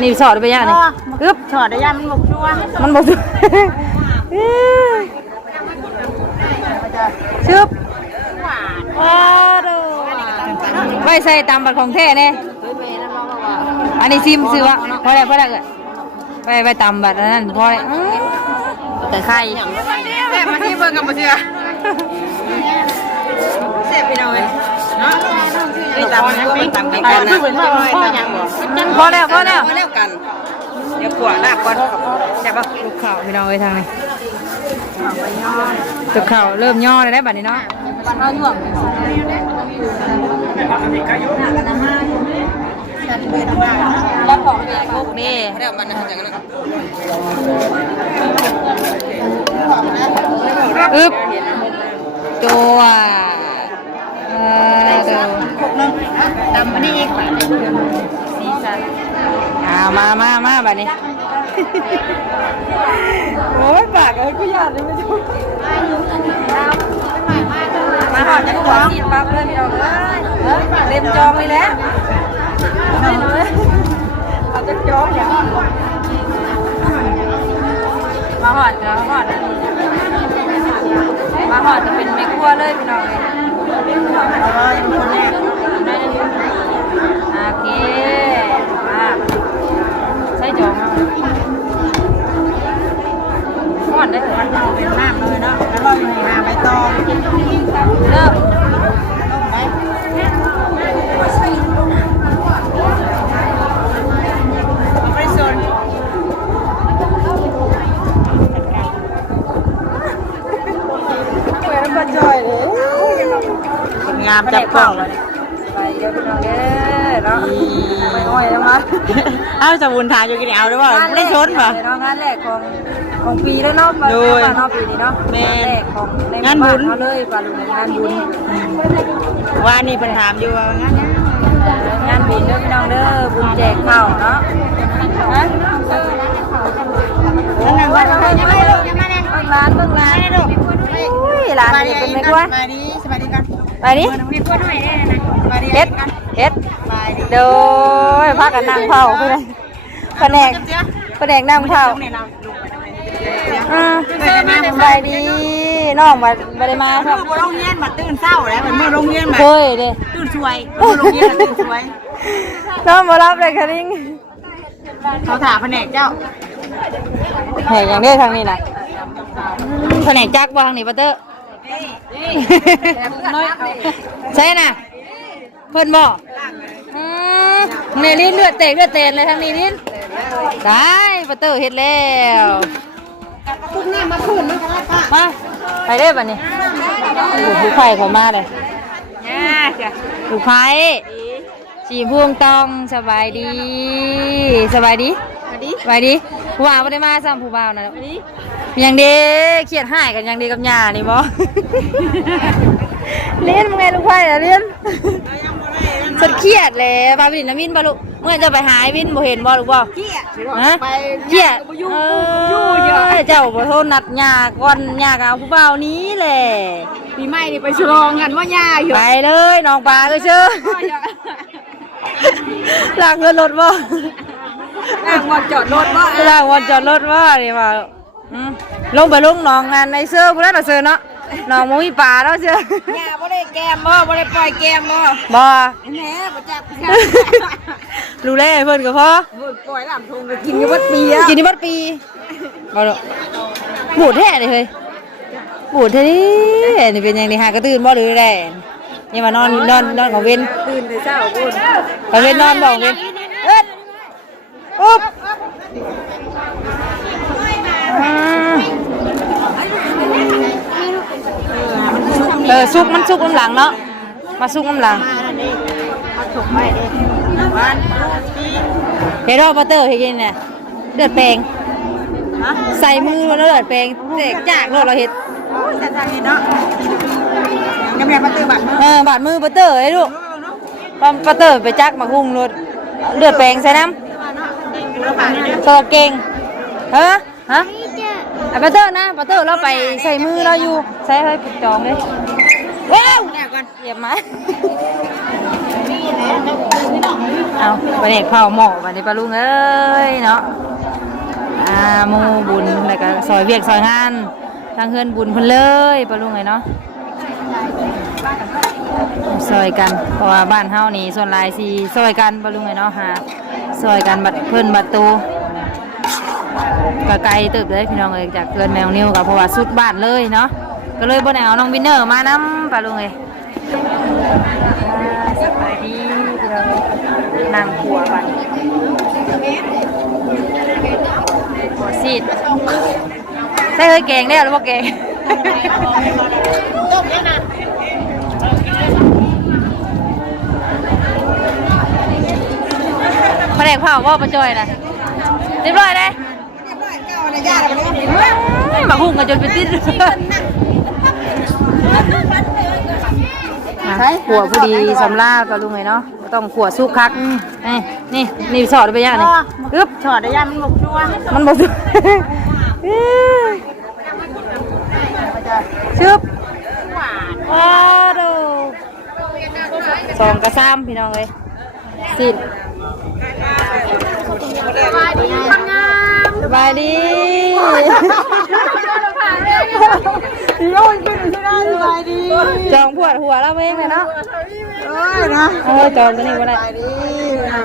นี่สอดไปยังนี่อึ๊บ ถอดได้ยังมันบกชัว มันบอกชึบว้าวไว้ใส่ตามบัตรของแท้เนี่ยอันนี้ซิมซื้อวะพอแล้วไปตามบัตรนั่นพอแล้วแต่ไข่แซ่บมาที่เบิ่งกับมาเชื่อแซ่บไปหน่อยเนาะไปตามยังไปตามกันนะพอแล้วกันเดี๋ยวขวดลากก่อนใช่ปะ ลูกข่าวพี่น้องไว้ทางนี้ลูกข่าวเริ่มย่อเลยได้บัดนี้เนาะเอาหยวกแล้วของเรียนพวกนี้เดี๋ยวมันจะกันอึ๊บตัวเดี๋ยวพวกนึงตามมานี่อีกสีสันมาบัดนี้โอ้ยปากเลยกูอยากเลยไม่ถูกมาหอดจะขวางปั๊บเลยพี่น้องเต็มจองเลยแล้วเอาจะจองอย่างมาหอดจะเป็นแม่ครัวเลยพี่น้องเลยโอเคใช่จองหอดได้เลยเป็นน้ำเลยเนาะแล้วก็อยู่ในน้ำใบตองเริ่มงามจับกล้องไปเดี๋ยวพี่น้องเด้อเนาะไม่อ้อยแล้วมั้งเอาจะบุญทานอยู่กินเอาด้วยว่าไม่ได้ชนป่ะงานแรกของปีแล้วเนาะปีนี้เนาะงานแรกของงานบุญเขาเลยป่ะงานบุญว่านี่เป็นถามอยู่ว่างานบุญเด้อพี่น้องเด้อบุญแจกข้าวเนาะฮะนั่งว่าเบิ่งร้านลูกอุ้ยร้านนี้เป็นไงกว่าสบายดีกันไปดิเฮ็ดโดยพากันนั่งเผาเพื่อนแผนกนั่งเผาไปดีน้องมาได้มาครับโรงเรียนมาตื่นเศร้าแล้วมันเมื่อโรงเรียนมาเคยเด้ตื่นช่วยโรงเรียนตื่นช่วยน้องมารับเลยค่ะนิ่งเขาถามแผนกเจ้าแผนกอย่างนี้ทางนี้นะแผนกจักวางนี่ปะเตอร์ใช่น่ะเพิ่นบอกในลิ้นเลือดเตนเลยทางนี้ลิ้นได้ปะเตอร์เฮ็ดแล้วมาไปได้ป่ะนี่ผู้ไผ่เขามาเลยผู้ไผ่สีพวงตองสบายดีผู้บ่าวไม่ได้มาซ้ำผู้บ่าวนะยังดีเครียดหายกันยังดีกับยานี่บ่เล่นมึงไงลูกไผ่เล่นสุดเครียดเลยบาวินน้ำวินบ่ลูกเมื่อจะไปหายวินบ่เห็นบ่ลูกบ่เครียดเจ้าบ่โทษนัดยาก่อนยากับผู้บ่าวนี้แหละปีใหม่นี่ไปฉลองกันว่ายาอยู่ไปเลยน้องปลาเลยเชื่อหลักเงินรถบ่ลากวันจอดรถว่านี่ว่าลงไปลงหนองงานในเสื้อผู้นั้นเสื้อเนาะหนองมุ้ยป่าแล้วเสื้อเนี่ยบ่ได้แกมบ่ได้ปล่อยแกมบ่แหมบ่จักรู้แล้วเพิ่นก็พอปล่อยลำทงกินอยู่บัดปีบ่ดอกบูดแท้เลยเฮ้ยบูดแท้นี่เป็นยังไงหากระตื่นบ่หรือได้นี่มานอนของเว้นตื่นแต่เช้าพุ่นของเว้นนอนบ่ของเว้นอุ๊บซุกมันซุกน้ำหลังเนาะมาซุกน้ำหลังเฮโร่บัตเตอร์เฮ้ยเนี่ยเลือดแปลงใส่มือมันเลือดแปลงเด็กจากเราเห็ดแต่ทางนี้เนาะยังไงบัตเตอร์บาดมือบัตเตอร์ไอ้ลูกบัตเตอร์ไปจักมาหุ้งรถเลือดแปลงใส่น้ำตัวเก่งฮะบัตเตอร์นะบัตเตอร์เราไปใส่มือเราอยู่ใส่ให้ปิดจองเลยว้าวเหยียบไหม เอาไปเด็กเผาหมอวันนี้ปลาลุงเอ้ยเนาะหมู่บุญแล้วก็ซอยเวียกซอยงานทางเฮือนบุญเพิ่นเลยปลาลุงเลยเนาะซอยกันเพราะว่าบ้านเฮานี่ส่วนหลายสิซอยกันปลาลุงเลยเนาะหาซอยกันบัดเพิ่นบัดตูก็ไกลตึบเลยพี่น้องเอ้ยจากเกินแมวนิ้วกับเพราะว่าสุดบ้านเลยเนาะก็เลยบ่ได้เอาน้องวินเนอร์มานำปลาลุงเอ้ยสบายดีพี่น้องนั่งขัวบัดขัวซีดใช่เอ้ยแกงได้หรือว่าแกงแผนกเผาว่าประจอยนะเรียบร้อยเลยมาหุ่งกันจนไปติดขัวพอดีสำลาปลาลุงไงเนาะต้องขัวซุกคักนี่สอดไปย่างนี่อึ๊บสอดได้ย่างมันบกชัวมันบกชัวชึบว้าวดูสองกระซ้ำพี่น้องเลยสิ้นสบายดีสบายดีโอ้ยขึ้นไม่ได้สบายดีจองปวดหัวแล้วเองเลยเนาะนะจองตัวนี้ว่าได้ดี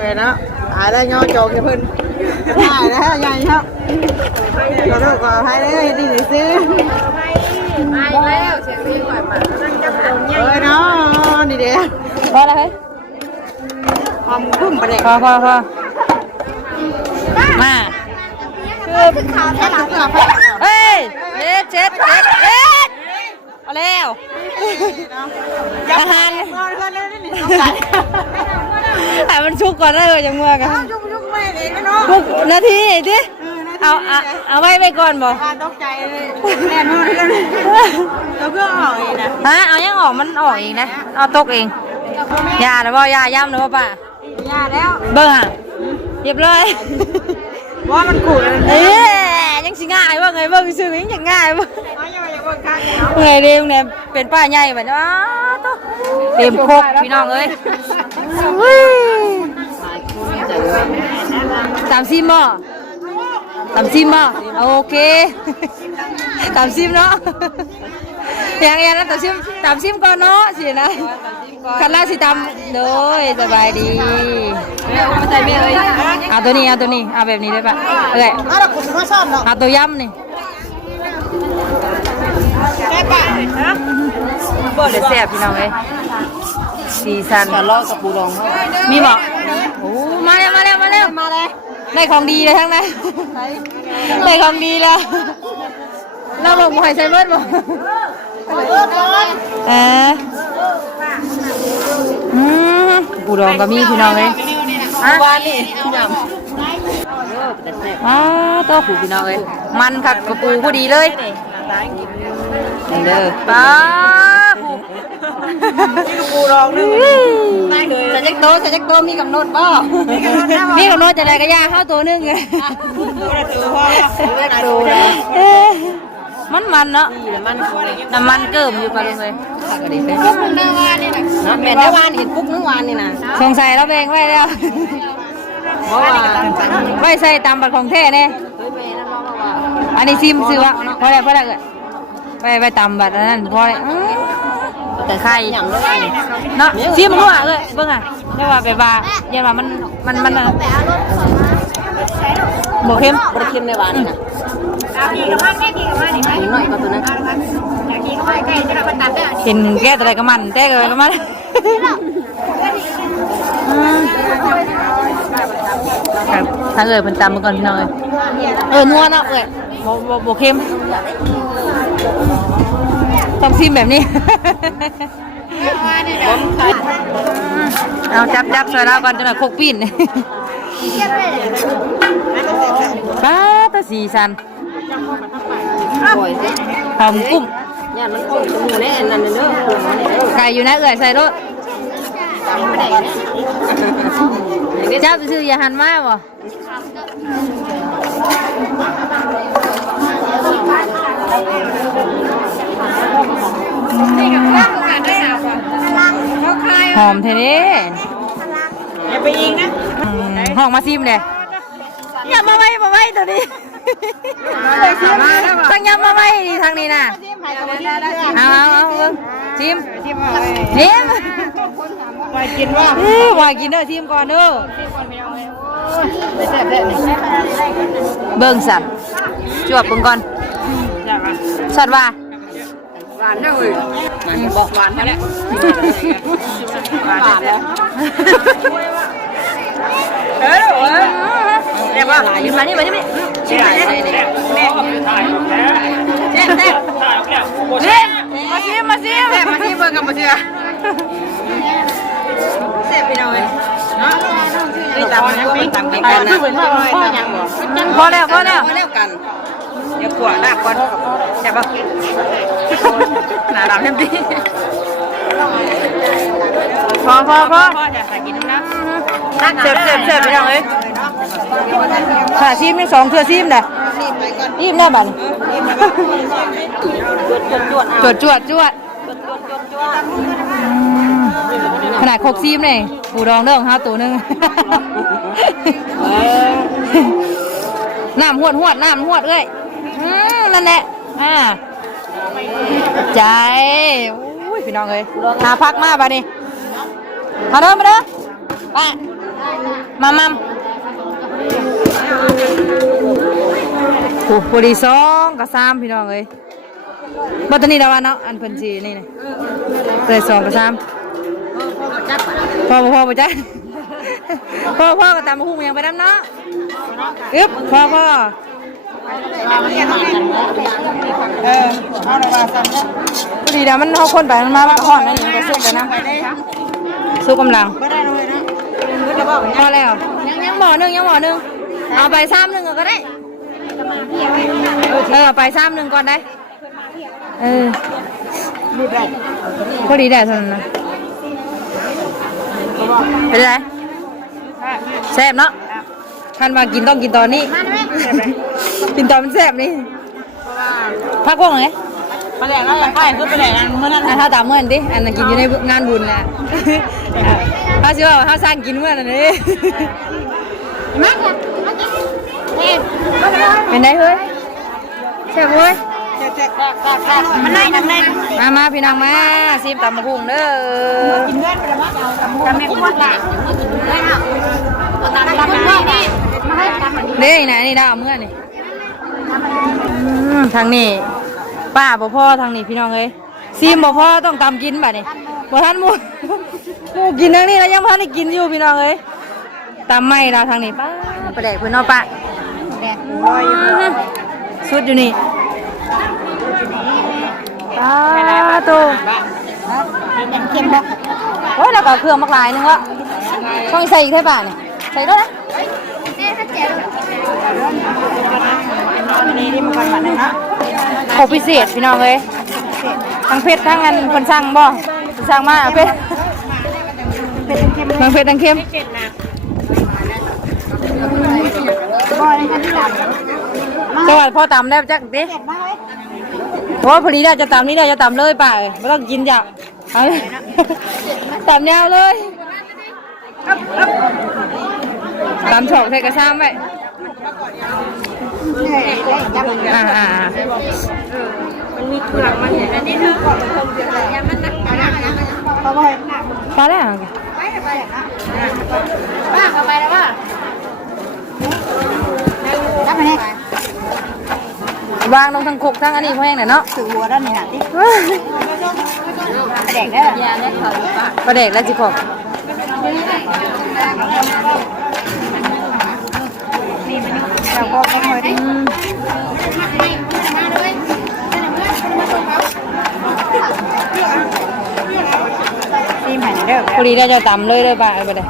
ไงเนาะหายได้ย่อจองแค่เพิ่นหายแล้วใหญ่ครับเราต้องขอให้ได้ดีซื้อมาแล้วเสียงเพลงปล่อยปากนั่งจับตัวใหญ่เนาะนี่เด้พอแล้วเฮ้ยพอมพุ่มไปเลยพอมาเฮ้ยเจ็ดเอาแล้วอาหารแต่มันชุกก่อนได้เลยจังเมื่อกันชุกนาทีดิเอาไว้ก่อนบ่ตกใจเลยแน่นอนเลยเราเพื่อออกเองนะฮะเอายังออกมันออกเองนะเอาตกเองยาแล้วบ่ยาย่ำแล้วบ่ป่ะยาแล้วเบิ่งอ่ะเรียบร้อยว่ามันขูดยังสิง่ายว่าไงเบิ่งซื้อยังง่ายว่าไงเร็วเนี่ยเป็นป้าใหญ่แบบนี้เต็มโคกพี่น้องเอ้ยตามซิมบ่โอเคตามซิมเนาะอย่างนั้นตามซิมก่อนเนาะสินะคันล่าสิตามโดยสบายดีเอาตัวนี้เอาแบบนี้ได้ปะเลยเอาตัวย่ำนี่แซ่บพี่น้องเอ้ยสีสันกันล่อกับปูดองมีบอกโอ้มาแล้วได้ของดีเลยทั้งนั้นได้ของดีแล้วเราบอกหอยไซเบิร์ดบอกปูดองก็มีพี่น้องเลยวานนี่พี่น้องตัวปูพี่น้องเลยมันคักกับปูพอดีเลยเด้อป้าปูดองด้วยจะจักโตมีกำหนดบ่มีกำหนดจะได้กระยาเข้าตัวนึงไงมันเนาะน้ำมันเกิ่มอยู่ปะลุงเลยปุ๊กเนื้อวานนี่นะแม่เนื้อวานเห็นปุ๊กเนื้อวานนี่นะสงสัยเราเองไว้แล้วเพราะว่าไว้ใส่ตามบัตรของแท้เนี่ยอันนี้ซิมซื้อวะพอแล้วเลยไปตามบัตรนั่นพอเลยแต่ไข่เนาะซิมรั่วเลยเบิ่งอ่ะได้ว่าไปว่ายันว่ามันบ่เค็มในวานนี่นะดีกับมันได้ดีกับมันอีกหน่อยก็ตัวนั้นดีกับมันใกล้จะมาตัดได้กินแก้อะไรกับมันแก้อะไรกับมันถ้าเอ่ยเป็นตามมาก่อนพี่น้องนัวเนาะโบเค็มต้องซิมแบบนี้เอาจับใส่แล้วก่อนจะหน่อยโคกปิ้นป้าตาสีสันหอมกุ้งไก่อยู่นะเอ่ยใส่รถจับซื้ออย่าหันมาบ่หอมเท่นี้ อย่าไปยิงนะ ห้องมาซิมเลยอย่ามาไว้ตัวนี้ต้องยำมาไว้ดีทางนี้นะเอาซิมไปกินว่า ว่ากินเด้อซิมก่อนเด้อเบิ่งสัตว์จวบเบิ่งก่อนสัตว์ว่าหวานนะเว้ยบอกหวานมาแล้วหวานแล้วเรียกว่ามานี่ชิมเลยมาซิมเบิ่งกับมาเชื่อเสพไปหน่อยเนาะนี่ตำกันนะพ่อยังบอกพอแล้วกันเดี๋ยวขวดลากก่อนใช่ปะหนาดำเต็มที่พอจะใส่กินนะเสพไปยังเลยขาซิมไม่2เทื่อซิมเลยอิ่มแล้วบัดจวดขนาด6ซิมเลยปูดองเด้อ5ตัวนึงน้ำหวดน้ำหวดเอ้ยนั่นแหละใจอุ้ยพี่น้องเอ้ยหาพักมาบัดนี้มาเด้อป้ามาโอ้พอดี2กับ3พี่น้องเอ้ยบัดนี้ดาวันเนาะอันเพิ่นสินี่นะเลย2กับ3พ่อบ่จ๊ะพ่อก็ตามหุ้งยังไปน้ำเนาะอึ๊บพ่อเอาละว่าซ้ำนะพอดีดามันเฮาคนไปมันมาห่อนนั่นนี่ก็สู้กันนะสู้กำลังพอแล้วยังหมอนึงเอาไป3นึงก็ได้ไป3นึงก่อนได้พอดีได้เท่านั้นนะเป็นไรแซ่บเนาะท่านมากินต้องกินตอนนี้กินตอนมันแซ่บนี่พักว่างไหนไปแหล่งแล้วอย่าไปคือไปแหล่งเมื่อนั้นถ้าตามเมื่อนั้นดิอันนั้นกินอยู่ในงานบุญแหละถ้าเชื่อว่าถ้าสร้างกินเมื่อนั้นนี่เป็นไงเฮ้ยแซ่บเว้ยมันได้นังเลยมาพี่น้องมาซิมตำมะพุงเด้อกินเงินไปแล้วมั้งจำไม่ควรละเด้ยนะนี่ดาวเมื่อนี่ทางนี้ป้าบ่พ่อทางนี้พี่น้องเอ้ยซิมบ่พ่อต้องตำกินบัดนี่บ่ทันหมูกินทางนี้แล้วยังพันได้กินอยู่พี่น้องเอ้ยตำไม่เราทางนี้ป้าไปแดกเพื่อนเนาะป้าสุดอยู่นี่ตัวเค็มบ่โอ้ยแล้วก็เครื่องมากลายนึงวะต้องใส่อีกเท่าป่ะเนี่ยใส่ด้วยนะนี่มันก่อนบัดนึงนะขอพิเศษพี่น้องเลยทั้งเพชรทั้งอันคนสั่งบ่สั่งมาเพชรทั้งเพชรทั้งเค็มจังหวัดพ่อตำได้จักดิเพราะว่าพอดีได้จะตำนี้ได้จะตำเลยป่ะไม่ต้องกินจ้ะตำยาวเลยตำฉอกใส่กระซ้ำไว้มันมีเครื่องมันอันนี้เธอก่อนมันคงจะอะไรมันนักปลาแล้วป้าเข้าไปแล้วว่าทำไมวางลงทั้งคุกทั้งอันนี้พอแห้งหน่อยเนาะถือหัวด้านนี้นะที่ประเด็กได้ประเด็กแล้วจิขอบเราก็ไม่ค่อยได้พอดีได้จะตำเลยเลยป่ะไปเลย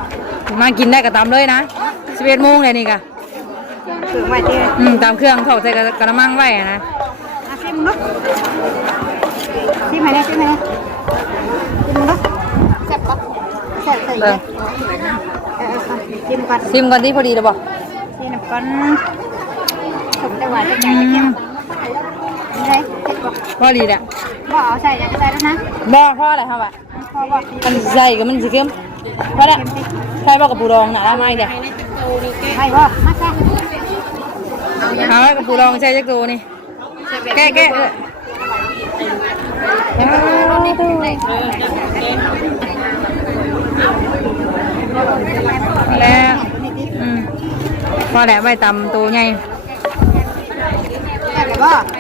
มากินได้ก็ตำเลยนะ11 โมงเลยนี่กะถือไว้ที่ตามเครื่องถอดใส่กระมังไว้นะซิมเนาะซิมไหนซิมไหนซิมเนาะแซ่บปะแซ่บใส่เลยซิมก่อนที่พอดีเลยบ่ซิมก่อนผมจะหวานจะแก่จะเค็มนี่เลยพอดีแหละบ่เอาใส่จะใส่แล้วนะบ่พ่ออะไรครับอ่ะพ่อบ่มันใส่กับมันสิเค็ม พอแล้วใช่ป่ะกับปูดองหนาละไม่เดี๋ยว ใช่ป่ะมาแซ่ เอากับปูดองใช่จักตัวนี่แกะแล้วพอแล้วใบตำตัวไง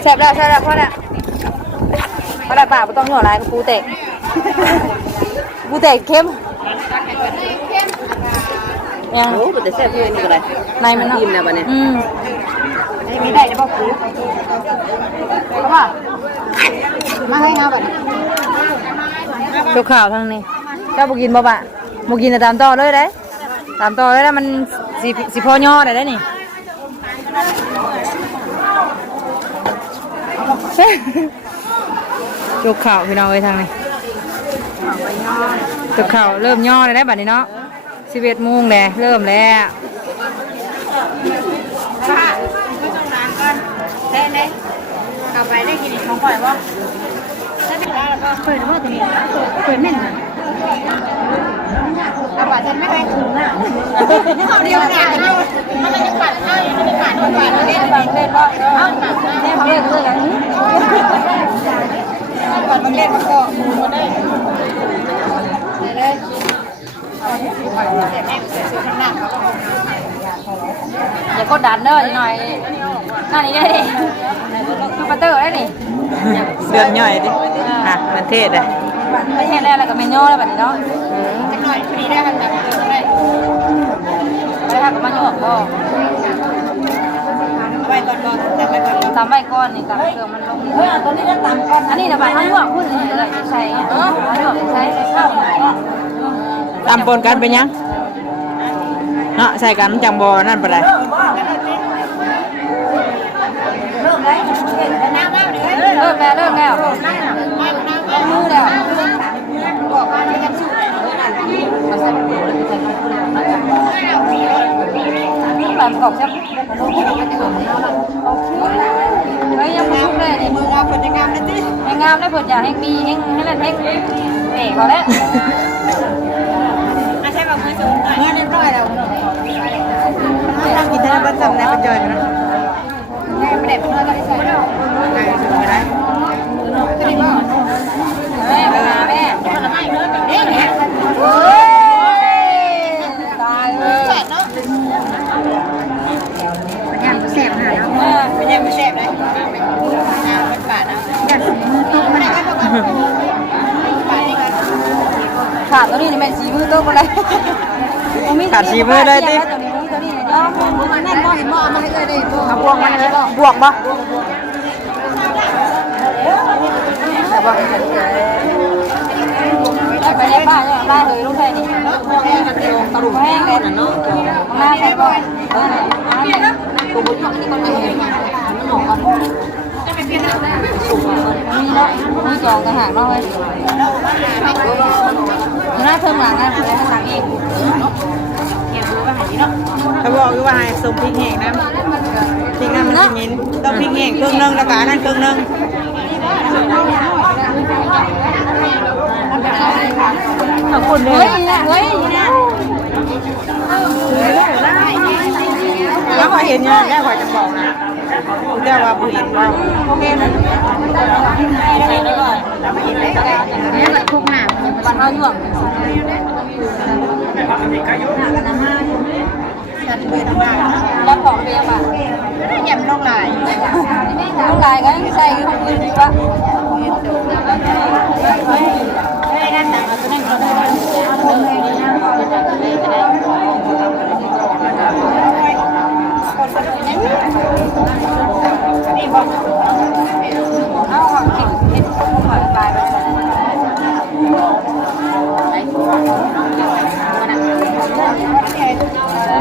แซ่บแล้วพอแล้วป่าไม่ต้องหย่อลายกับปูเตะเข้มยังโอ้แต่แซ่บเพื่อนนี่ก็ได้ในมันอิ่มนะบ้านนี้ไม่ได้จะบอกปูว่ามาให้เงาแบบชุกข่าวทางนี้ก็บุกินบ่บะบุกินแต่ตามต่อเลยได้ตามต่อเลยแล้วมันสีพอย่อได้นี่ชุกข่าวพี่น้องเอ้ยทางนี้ชุกข่าวเริ่มย่อเลยได้บัดนี้เนาะ11 โมงแล้วเริ่มแล้วได้กลับไปได้กินอีกของปล่อยป่ะได้ไหมล่ะแล้วก็เปิดว่าตัวนี้เปิดแม่นกลับไปเซ็นไม่ไปถึงอ่ะเดียวกันมันจะปัดให้มันจะปัดด้วยกันเล่นบางเล่นก็เล่นเล่นเลยกันปัดบางเล่นมันก็มูนมาได้อย่ากดดันเด้อหน่อยนั่นนี่ได้ดิคือปัตเตอร์ได้ดิเดือนย่อยดิมันเทศอ่ะไม่เทศแล้วก็เมนย่อแล้วแบบนี้เนาะจะหน่อยฟรีได้กันแบบได้ไปทำกับมันย่อก็ไปก่อนทำไปก่อนนี่กับเกลือมันลงตอนนี้จะตำก่อนอันนี้นะไปทั้งย่อพูดเลยใช่ย่อใช้ข้าว ตามปนกันเป็นยังเนาะใส่กันจังบอนั่นเป็นไรเริ่มแล้วมือแล้วตามกรอบใช่ไหมเฮ้ยยังไม่ชุบเลยนี่มือเราเปิดงามได้ดิงามได้เปิดอย่างให้มีให้เล่นให้เอ๋เขาแล้วใช่แบบมือสูงหน่อยเมื่อเรียบร้อยแล้วทำกินได้ประจำนะประจอยนะไม่ได้เป็นเพื่อนก็ได้ใส่ได้ไม่ได้แม่คนละไม่เนื้อเป็นเด้งเนี่ยตายเลยแสบเนาะเป็นยังแสบหนาเป็นยังไม่แสบเลยเป็นบาดนะไม่ได้ก็ต้องบาดนี่กันขาดตัวนี้นี่แม่ชีมือโตไปเลยขาดชีมือได้ดิมันแน่นบ่เห็นบ่มาให้เลยดิเอาบวกมันเลยบวกบ่แต่บ่ไปเรียกป้าเนี่ยป้าเลยลูกแค่นี้ตะลุกแห้งเลยเนาะมาใส่บ่กูบุญของนี่คนไม่เห็นมันหนอกกันนี่เนาะนี่จองต่างหากเนาะเว้ยหน้าเพิ่มหลังนะเลยหลังเองเขาบอกว่าให้ส่งพริกแห้งนะพริกนั้นมันจะมินต้องพริกแห้งครึ่งนึงแล้วก็นั่นครึ่งนึงขอบคุณเลยเฮ้ยแล้วพอเห็นเนี่ยแม่ขอจะบอกนะคุณจะว่าผู้หญิงบ้างโอเคนะได้ก่อนเนี่ยมันทุกหนาวันเท่าหยวกรับของเรียบอ่ะแยมลงลายก็ใส่ของอื่นดีกว่าเอาของกินเห็ดหอยปลาไป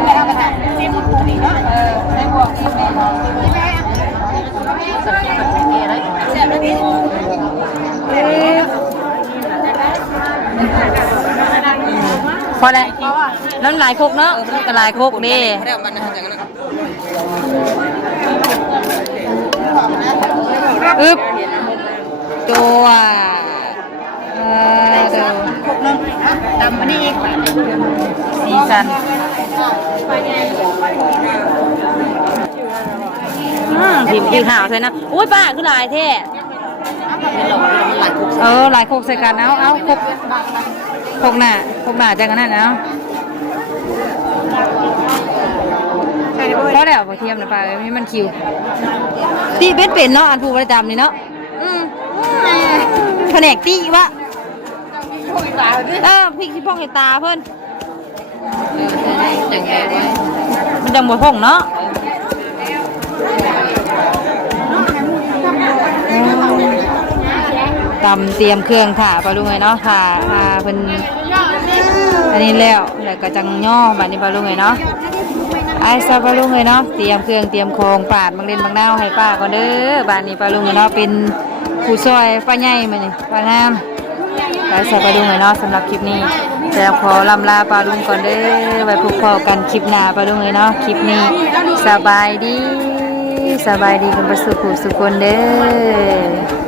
ไม่เอากระถางเส้นปูนี่เนาะได้บวกที่แม่แซ่บเลยพอแล้วน้ำลายคุกเนาะกระลายคุกดิอึ๊บตัวครบนึง ตำมันนี่อีก สีสันผิวขาวใช่นะอุ้ยป้าคือลายแท้หลายโคกใส่กันเอาโคกหน้าจังกันนั่นเอาเพราะแล้วพอเทียมนะป้าไม่มันคิวตีเบ็ดเป็นเนาะอันผู้ประจำนี่เนาะแผนกตีวะพริกที่พ่องในตาเพิ่นมันจังบ่พ่องเนาะตำเตรียมเครื่องถ่าปลาลุงเลยเนาะถ่าเพิ่นอันนี้แล้วก็จังย่อแบบนี้ปลาลุงเลยเนาะไอ้ซาปลาลุงเลยเนาะเตรียมเครื่องเตรียมของปาดบางเล่นบางนาวให้ป้าก่อนเด้อบ้านนี้ปลาลุงเลยเนาะเป็นผู้ซอยป้าใหญ่มานี่ป้างามไอ้ซาปลาลุงเลยเนาะสำหรับคลิปนี้แต่ขอลำลาปลาลุงก่อนเด้อไว้พบกันคลิปหน้าปลาลุงเลยเนาะคลิปนี้สบายดีกันประสุขสุขคนเด้อ